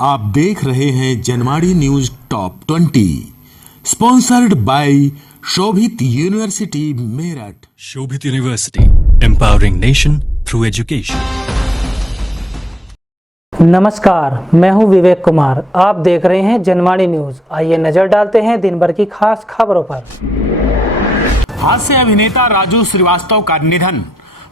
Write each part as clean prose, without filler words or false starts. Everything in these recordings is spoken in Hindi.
आप देख रहे हैं Janwadi news top 20 sponsored by Shobhit university Meerut. Shobhit university, empowering nation through education. नमस्कार, मैं हूं विवेक कुमार। आप देख रहे हैं जनवाड़ी न्यूज। आइए नजर डालते हैं दिन भर की खास खबरों पर। हास्य अभिनेता राजू श्रीवास्तव का निधन,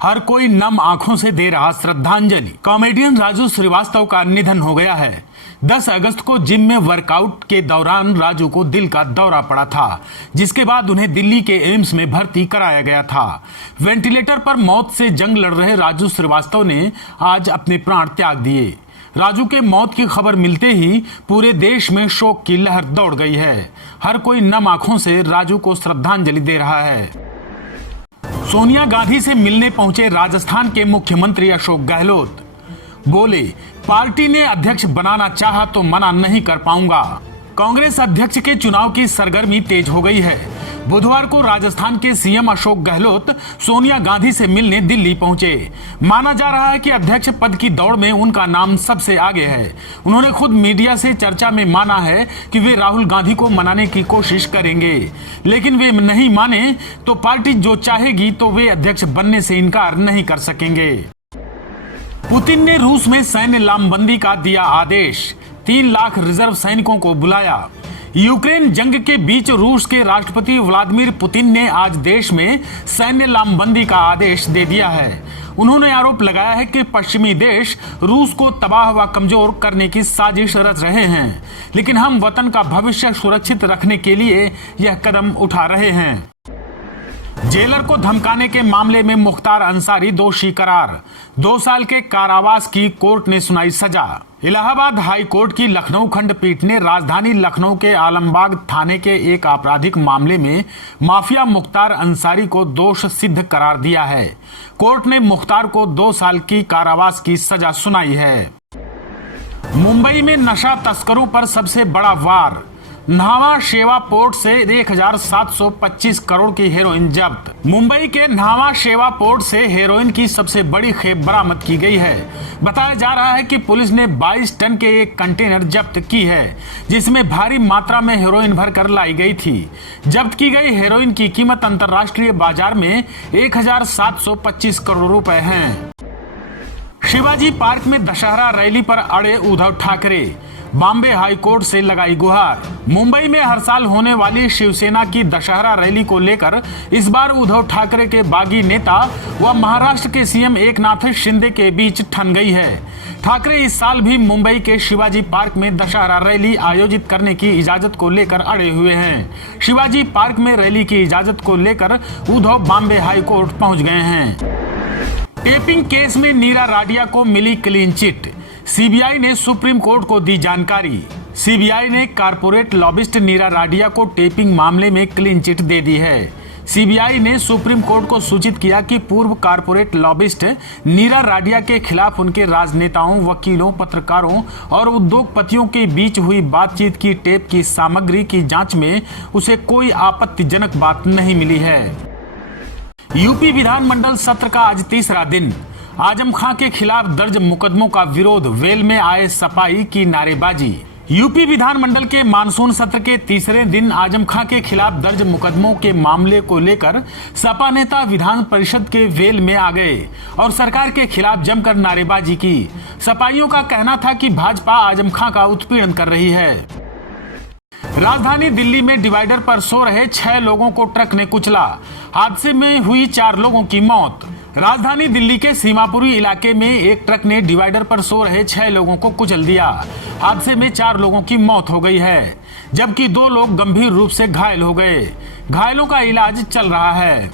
हर कोई नम आंखों से दे रहा श्रद्धांजलि। कॉमेडियन राजू श्रीवास्तव का निधन हो गया है। 10 अगस्त को जिम में वर्कआउट के दौरान राजू को दिल का दौरा पड़ा था, जिसके बाद उन्हें दिल्ली के एम्स में भर्ती कराया गया था। वेंटिलेटर पर मौत से जंग लड़ रहे राजू श्रीवास्तव ने आज अपने प्राण त्याग दिए। राजू के मौत की खबर मिलते ही पूरे देश में शोक की लहर दौड़ गई है। हर कोई नम आंखों से राजू को श्रद्धांजलि दे रहा है। सोनिया गांधी से मिलने पहुंचे राजस्थान के मुख्यमंत्री अशोक गहलोत। बोले, पार्टी ने अध्यक्ष बनाना चाहा तो मना नहीं कर पाऊंगा। कांग्रेस अध्यक्ष के चुनाव की सरगर्मी तेज हो गई है। बुधवार को राजस्थान के सीएम अशोक गहलोत सोनिया गांधी से मिलने दिल्ली पहुंचे। माना जा रहा है कि अध्यक्ष पद की दौड़ में उनका नाम सबसे आगे है। उन्होंने खुद मीडिया से चर्चा में माना है कि वे राहुल गांधी को मनाने की कोशिश करेंगे, लेकिन वे नहीं माने तो पार्टी जो चाहेगी तो वे अध्यक्ष बनने से इनकार नहीं कर सकेंगे। पुतिन ने रूस में सैन्य लामबंदी का दिया आदेश, 3 लाख रिजर्व सैनिकों को बुलाया। यूक्रेन जंग के बीच रूस के राष्ट्रपति व्लादिमीर पुतिन ने आज देश में सैन्य लामबंदी का आदेश दे दिया है। उन्होंने आरोप लगाया है कि पश्चिमी देश रूस को तबाह व कमजोर करने की साजिश रच रहे हैं, लेकिन हम वतन का भविष्य सुरक्षित रखने के लिए यह कदम उठा रहे हैं। जेलर को धमकाने के मामले में मुख्तार अंसारी दोषी करार, 2 साल के कारावास की कोर्ट ने सुनाई सजा। इलाहाबाद हाई कोर्ट की लखनऊ खंडपीठ ने राजधानी लखनऊ के आलमबाग थाने के एक आपराधिक मामले में माफिया मुख्तार अंसारी को दोष सिद्ध करार दिया है। कोर्ट ने मुख्तार को 2 साल की कारावास की सजा सुनाई है। मुंबई में नशा तस्करों पर सबसे बड़ा वार, न्हावा शेवा पोर्ट से 1725 करोड़ की हेरोइन जब्त। मुंबई के न्हावा शेवा पोर्ट से हेरोइन की सबसे बड़ी खेप बरामद की गई है। बताया जा रहा है कि पुलिस ने 22 टन के एक कंटेनर जब्त की है, जिसमें भारी मात्रा में हेरोइन भरकर लाई गई थी। जब्त की गई हेरोइन की कीमत अंतर्राष्ट्रीय बाजार में 1725 करोड़ रुपए है। शिवाजी पार्क में दशहरा रैली पर अड़े उद्धव ठाकरे, बॉम्बे हाई कोर्ट से लगाई गुहार। मुंबई में हर साल होने वाली शिवसेना की दशहरा रैली को लेकर इस बार उद्धव ठाकरे के बागी नेता व महाराष्ट्र के सीएम एकनाथ शिंदे के बीच ठन गई है। ठाकरे इस साल भी मुंबई के शिवाजी पार्क में दशहरा रैली आयोजित करने की इजाजत को लेकर अड़े हुए हैं। शिवाजी पार्क में रैली की इजाजत को लेकर उद्धव बॉम्बे हाई कोर्ट पहुंच गए हैं। टेपिंग केस में नीरा राडिया को मिली क्लीन चिट, सीबीआई ने सुप्रीम कोर्ट को दी जानकारी। सीबीआई ने कारपोरेट लॉबिस्ट नीरा राडिया को टेपिंग मामले में क्लीन चिट दे दी है। सीबीआई ने सुप्रीम कोर्ट को सूचित किया कि पूर्व कारपोरेट लॉबिस्ट नीरा राडिया के खिलाफ उनके राजनेताओं, वकीलों, पत्रकारों और उद्योगपतियों के बीच हुई बातचीत की टेप की सामग्री की जांच में उसे कोई आपत्तिजनक बात नहीं मिली है। यूपी विधानमंडल सत्र का आज तीसरा दिन। आजम खां के खिलाफ दर्ज मुकदमों का विरोध, वेल में आए सपाई की नारेबाजी। यूपी विधानमंडल के मानसून सत्र के तीसरे दिन आजम खां के खिलाफ दर्ज मुकदमों के मामले को लेकर सपा नेता विधान परिषद के वेल में आ गए और सरकार के खिलाफ जमकर नारेबाजी की। सपाइयों का कहना था कि भाजपा आजम खां का उत्पीड़न कर रही है। राजधानी दिल्ली में डिवाइडर पर सो रहे 6 लोगों को ट्रक ने कुचला, हादसे में हुई 4 लोगों की मौत। राजधानी दिल्ली के सीमापुरी इलाके में एक ट्रक ने डिवाइडर पर सो रहे 6 लोगों को कुचल दिया। हादसे में 4 लोगों की मौत हो गई है, जबकि 2 लोग गंभीर रूप से घायल हो गए। घायलों का इलाज चल रहा है।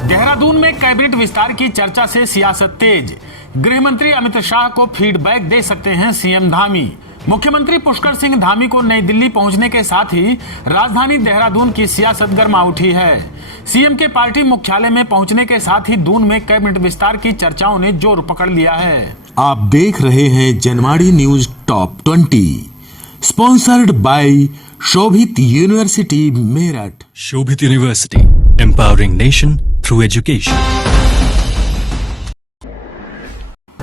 देहरादून में कैबिनेट विस्तार की चर्चा से सियासत तेज, गृह मंत्री अमित शाह को फीडबैक दे सकते हैं सीएम धामी। मुख्यमंत्री पुष्कर सिंह धामी को नई दिल्ली पहुंचने के साथ ही राजधानी देहरादून की सियासत गर्मा उठी है। सीएम के पार्टी मुख्यालय में पहुंचने के साथ ही दून में कैबिनेट विस्तार की चर्चाओं ने जोर पकड़ लिया है। आप देख रहे हैं Janwadi news top 20 sponsored by Shobhit university Meerut. Shobhit university, empowering nation through education.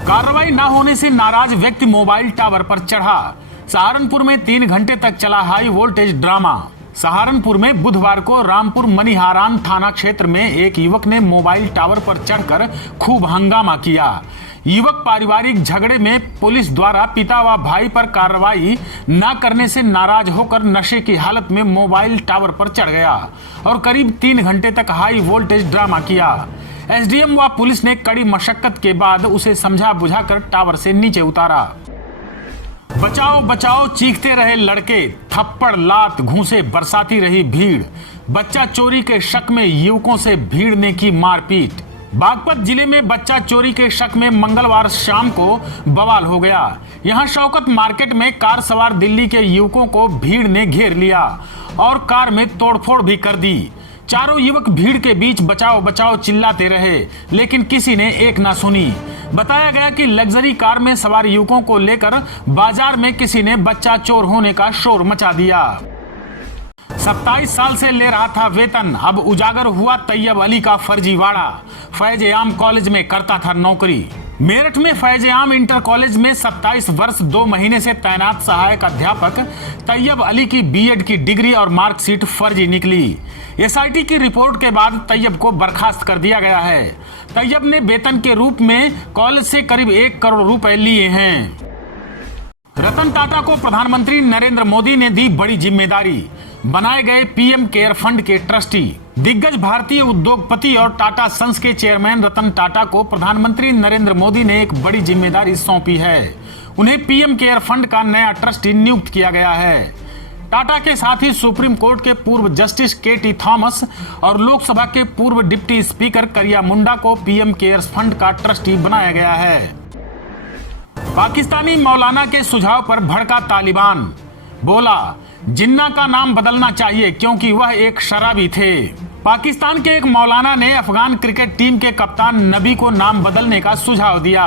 कार्रवाई न होने से नाराज व्यक्ति मोबाइल टावर पर चढ़ा। सहारनपुर में 3 घंटे तक चला हाई वोल्टेज ड्रामा। सहारनपुर में बुधवार को रामपुर मनिहारान थाना क्षेत्र में एक युवक ने मोबाइल टावर पर चढ़कर खूब हंगामा किया। युवक पारिवारिक झगड़े में पुलिस द्वारा पिता व भाई पर कार्रवाई न करने से नाराज होकर नशे की हालत में मोबाइल टावर पर चढ़ गया और करीब 3 घंटे तक हाई वोल्टेज ड्रामा किया। एसडीएम व पुलिस ने कड़ी मशक्कत के बाद उसे समझा बुझाकर टावर से नीचे उतारा। बचाओ बचाओ चीखते रहे लड़के, थप्पड़ लात घूंसे बरसाती रही भीड़। बच्चा चोरी के शक में युवकों से भीड़ ने की मारपीट। बागपत जिले में बच्चा चोरी के शक में मंगलवार शाम को बवाल हो गया। यहां शौकत मार्केट में कार सवार दिल्ली के युवकों को भीड़ ने घेर लिया और कार में तोड़फोड़ भी कर दी। चारों युवक भीड़ के बीच बचाओ बचाओ चिल्लाते रहे, लेकिन किसी ने एक ना सुनी। बताया गया कि लग्जरी कार में सवार युवकों को लेकर बाजार में किसी ने बच्चा चोर होने का शोर मचा दिया। 27 साल से ले रहा था वेतन, अब उजागर हुआ तैयब अली का फर्जीवाड़ा। फैज-ए-आम कॉलेज में करता था नौकरी। मेरठ में फैज-ए-आम इंटर कॉलेज में 27 वर्ष 2 महीने से तैनात सहायक अध्यापक तैयब अली की बीएड की डिग्री और मार्कशीट फर्जी निकली। एसआईटी की रिपोर्ट के बाद तैयब को बर्खास्त कर दिया गया है। तैयब ने वेतन के रूप में कॉलेज से करीब 1 करोड़ रुपए लिए हैं। रतन टाटा को प्रधानमंत्री नरेंद्र मोदी ने दी बड़ी जिम्मेदारी, बनाए गए पीएम केयर फंड के ट्रस्टी। दिग्गज भारतीय उद्योगपति और टाटा सन्स के चेयरमैन रतन टाटा को प्रधानमंत्री नरेंद्र मोदी ने एक बड़ी जिम्मेदारी सौंपी है। उन्हें पीएम केयर फंड का नया ट्रस्टी नियुक्त किया गया है। टाटा के साथ ही सुप्रीम कोर्ट के पूर्व जस्टिस केटी थॉमस और लोकसभा के पूर्व डिप्टी स्पीकर करिया मुंडा को पीएम केयर्स फंड का ट्रस्टी बनाया गया है। पाकिस्तानी मौलाना के सुझाव पर भड़का तालिबान, बोला जिन्ना का नाम बदलना चाहिए क्योंकि वह एक शराबी थे। पाकिस्तान के एक मौलाना ने अफगान क्रिकेट टीम के कप्तान नबी को नाम बदलने का सुझाव दिया।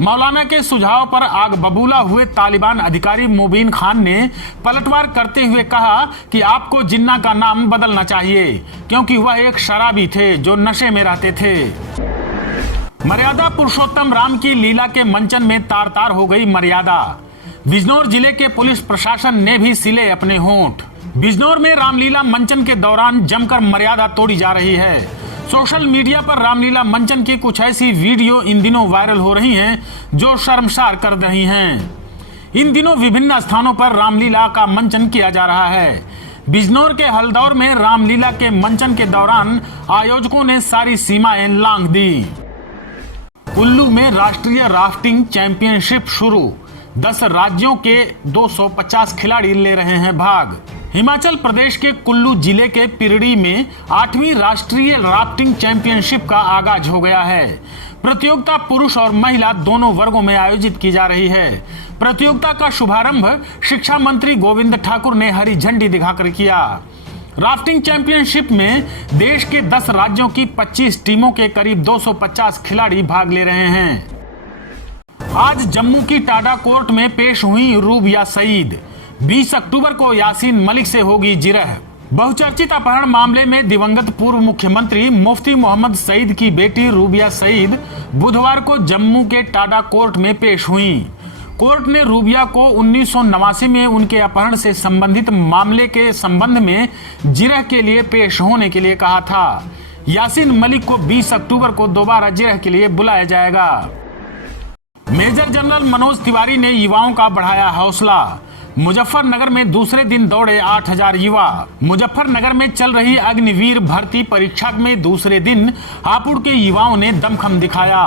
मौलाना के सुझाव पर आग बबूला हुए तालिबान अधिकारी मुबीन खान ने पलटवार करते हुए कहा कि आपको जिन्ना का नाम बदलना चाहिए क्योंकि वह एक शराबी थे जो नशे में रहते थे। मर्यादा पुरुषोत्तम राम की लीला के मंचन में तार तार हो गई मर्यादा। बिजनौर जिले के पुलिस प्रशासन ने भी सिले अपने होंठ। बिजनौर में रामलीला मंचन के दौरान जमकर मर्यादा तोड़ी जा रही है। सोशल मीडिया पर रामलीला मंचन की कुछ ऐसी वीडियो इन दिनों वायरल हो रही हैं जो शर्मसार कर रही हैं। इन दिनों विभिन्न स्थानों पर रामलीला का मंचन किया जा रहा है। बिजनौर के हल्दौर में रामलीला के मंचन के दौरान आयोजकों ने सारी सीमाएं लांघ दी। कुल्लू में राष्ट्रीय राफ्टिंग चैंपियनशिप शुरू, 10 राज्यों के 250 खिलाड़ी ले रहे हैं भाग। हिमाचल प्रदेश के कुल्लू जिले के पिरडी में 8वीं राष्ट्रीय राफ्टिंग चैंपियनशिप का आगाज हो गया है। प्रतियोगिता पुरुष और महिला दोनों वर्गों में आयोजित की जा रही है। प्रतियोगिता का शुभारंभ शिक्षा मंत्री गोविंद ठाकुर ने हरी झंडी दिखाकर किया। राफ्टिंग चैंपियनशिप में देश के 10 राज्यों की 25 टीमों के करीब 250 खिलाड़ी भाग ले रहे हैं। आज जम्मू की टाडा कोर्ट में पेश हुई रूबिया सईद। 20 अक्टूबर को यासीन मलिक से होगी जिरह। बहुचर्चित अपहरण मामले में दिवंगत पूर्व मुख्यमंत्री मुफ्ती मोहम्मद सईद की बेटी रूबिया सईद बुधवार को जम्मू के टाडा कोर्ट में पेश हुई। कोर्ट ने रूबिया को 1989 में उनके अपहरण से संबंधित मामले के संबंध में जिरह के लिए पेश होने के लिए कहा था। यासीन मलिक को 20 अक्टूबर को दोबारा जिरह के लिए बुलाया जाएगा। मेजर जनरल मनोज तिवारी ने युवाओं का बढ़ाया हौसला। मुजफ्फरनगर में दूसरे दिन दौड़े 8000 युवा। मुजफ्फरनगर में चल रही अग्निवीर भर्ती परीक्षा में दूसरे दिन हापुड़ के युवाओं ने दमखम दिखाया।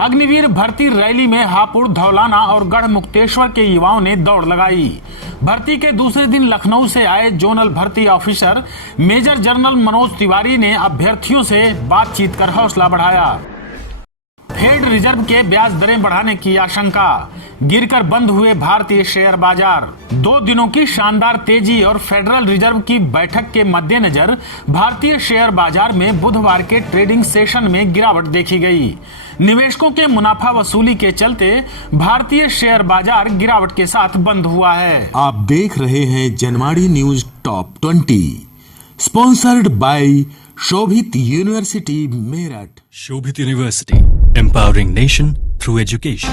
अग्निवीर भर्ती रैली में हापुड़, धौलाना और गढ़ मुक्तेश्वर के युवाओं ने दौड़ लगाई। भर्ती के दूसरे दिन लखनऊ से आए जोनल भर्ती officer major general Manoj Tiwari ने अभ्यर्थियों से बातचीत कर हौसला बढ़ाया। फेड रिजर्व के ब्याज दरें बढ़ाने की आशंका, गिरकर बंद हुए भारतीय शेयर बाजार। 2 दिनों की शानदार तेजी और फेडरल रिजर्व की बैठक के मद्देनजर भारतीय शेयर बाजार में बुधवार के ट्रेडिंग सेशन में गिरावट देखी गई। निवेशकों के मुनाफा वसूली के चलते भारतीय शेयर बाजार गिरावट के साथ बंद हुआ है। आप देख रहे हैं Janwadi news top 20, sponsored by Shobhit university Meerut. Shobhit University, empowering nation through education.